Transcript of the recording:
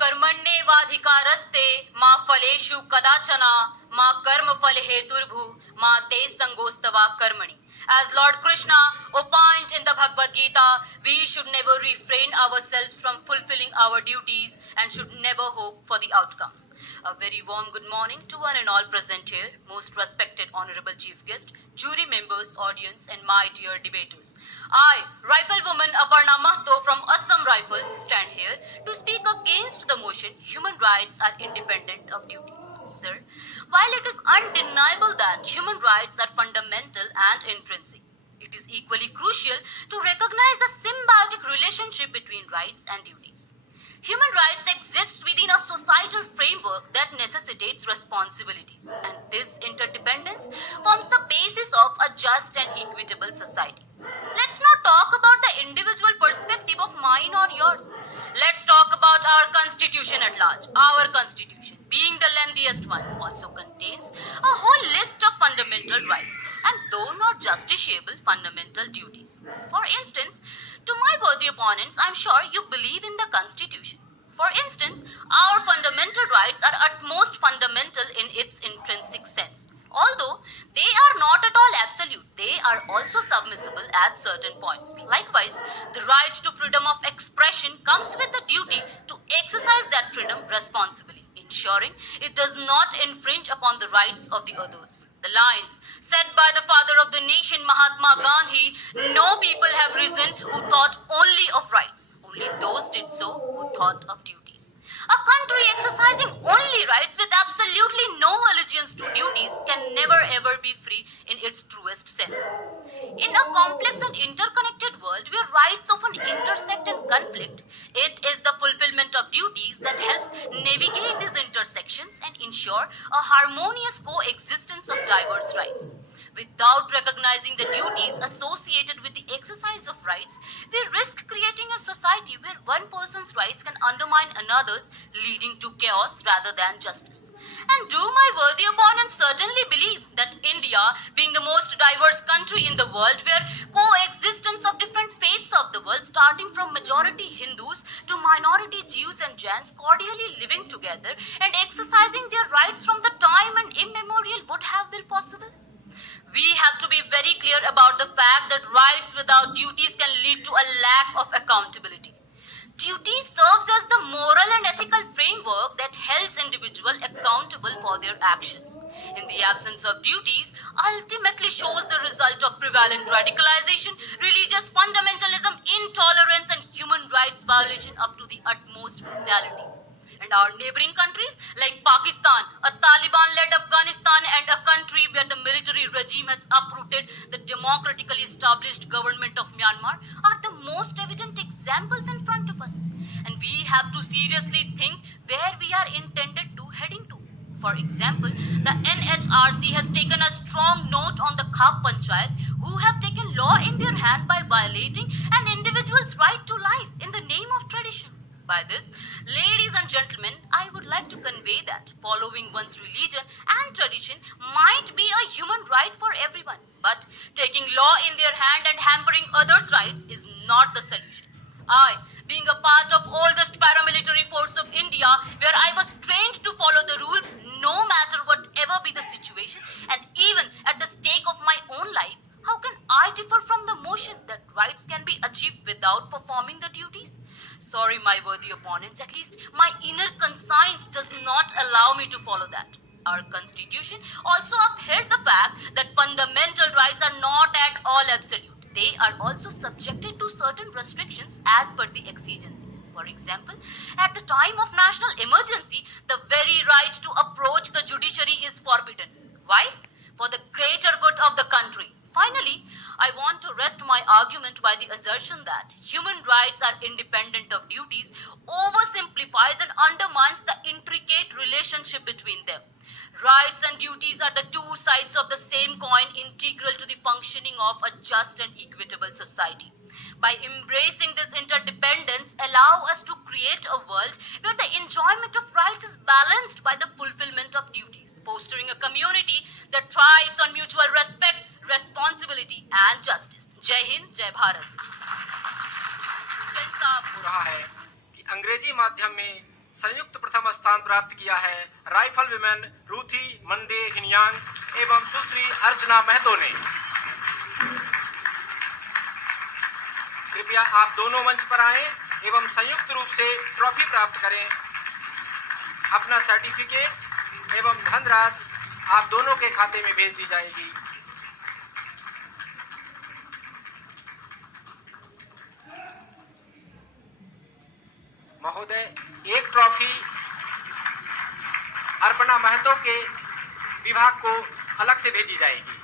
कर्मण्येवाधिकारस्ते मा फलेषु कदाचन मा कर्मफल हेतुर्भु मा ते संगोस्तवा कर्मणि. As Lord Krishna opined in the Bhagavad Gita, we should never refrain ourselves from fulfilling our duties and should never hope for the outcomes. A very warm good morning to one and all present here, most respected honorable chief guest, jury members, audience and my dear debaters. I, Riflewoman Aparna Mahato from Assam Rifles, stand here to speak against the motion human rights are independent of duties. Sir, while it is undeniable that human rights are fundamental and intrinsic, it is equally crucial to recognize the symbiotic relationship between rights and duties. Human rights exist within a societal framework that necessitates responsibilities, and this interdependence forms the basis of a just and equitable society. Let's not talk about the individual perspective of mine or yours. Let's talk about our constitution at large. Our constitution, being the lengthiest one, also contains a whole list of fundamental rights and, though not justiciable, fundamental duties. For instance, to my worthy opponents, I'm sure you believe in the constitution. For instance, our fundamental rights are at most fundamental in its intrinsic sense. Although they are not at all absolute, they are also submissible at certain points. Likewise, the right to freedom of expression comes with the duty to exercise that freedom responsibly, ensuring it does not infringe upon the rights of the others. The lines said by the father of the nation, Mahatma Gandhi, no people have risen who thought only of rights. Only those did so who thought of duties. A country exercising only rights with absolutely no allegiance to duties can never ever be free in its truest sense. In a complex and interconnected world where rights often intersect and conflict, it is the fulfillment of duties that helps navigate these intersections and ensure a harmonious coexistence of diverse rights. Without recognizing the duties associated with the exercise of rights, we risk creating a society where one person's rights can undermine another's, leading to chaos rather than justice. And do my worthy opponents certainly believe that India, being the most diverse country in the world, where coexistence of different faiths of the world, starting from majority Hindus to minority Jews and Jains, cordially living together and exercising their rights from the time and immemorial would have been possible? We have to be very clear about the fact that rights without duties can lead to a lack of accountability. Duty serves as the moral and ethical framework that holds individuals accountable for their actions. In the absence of duties, ultimately shows the result of prevalent radicalization, religious fundamentalism, intolerance, and human rights violation up to the utmost brutality. And our neighboring countries like Pakistan, a Taliban-led Afghanistan, and a country where the military regime has uprooted the democratically established government of Myanmar are the most evident examples in front of us. And we have to seriously think where we are intended to heading to. For example, the NHRC has taken a strong note on the Capf Panchayat who have taken law in their hand by violating an individual's right to life in the name of tradition. By this, ladies and gentlemen, I would like to convey that following one's religion and tradition might be a human right for everyone, but taking law in their hand and hampering others' rights is not the solution. I, being a part of oldest paramilitary force of India, where I was trained to follow the rules no matter whatever be the situation, and even at the stake of my own life, how can I differ from the motion that rights can be achieved without performing the duties? Sorry, my worthy opponents, at least my inner conscience does not allow me to follow that. Our constitution also upheld the fact that fundamental rights are not at all absolute. They are also subjected to certain restrictions as per the exigencies. For example, at the time of national emergency, the very right to approach the judiciary is forbidden. Why? For the greater good of the country. Finally, I want to rest my argument by the assertion that human rights are independent of duties oversimplifies and undermines the intricate relationship between them. Rights and duties are the two sides of the same coin, integral to the functioning of a just and equitable society. By embracing this interdependence, allow us to create a world where the enjoyment of rights is balanced by the fulfillment of duties, fostering a community that thrives on mutual respect, responsibility and justice. Jai Hind, Jai Bharat. हो रहा है कि अंग्रेजी माध्यम में संयुक्त प्रथम स्थान प्राप्त किया है राइफल विमेन रूथी मंदे हिनयांग एवं सुश्री अर्चना महतो ने। कृपया आप दोनों मंच पर आएं एवं संयुक्त रूप से ट्रॉफी प्राप्त करें। अपना सर्टिफिकेट एवं धनराशि आप दोनों के खाते में भेज दी जाएगी। महोदय, एक ट्रॉफी अर्पणा महतो के विभाग को अलग से भेजी जाएगी।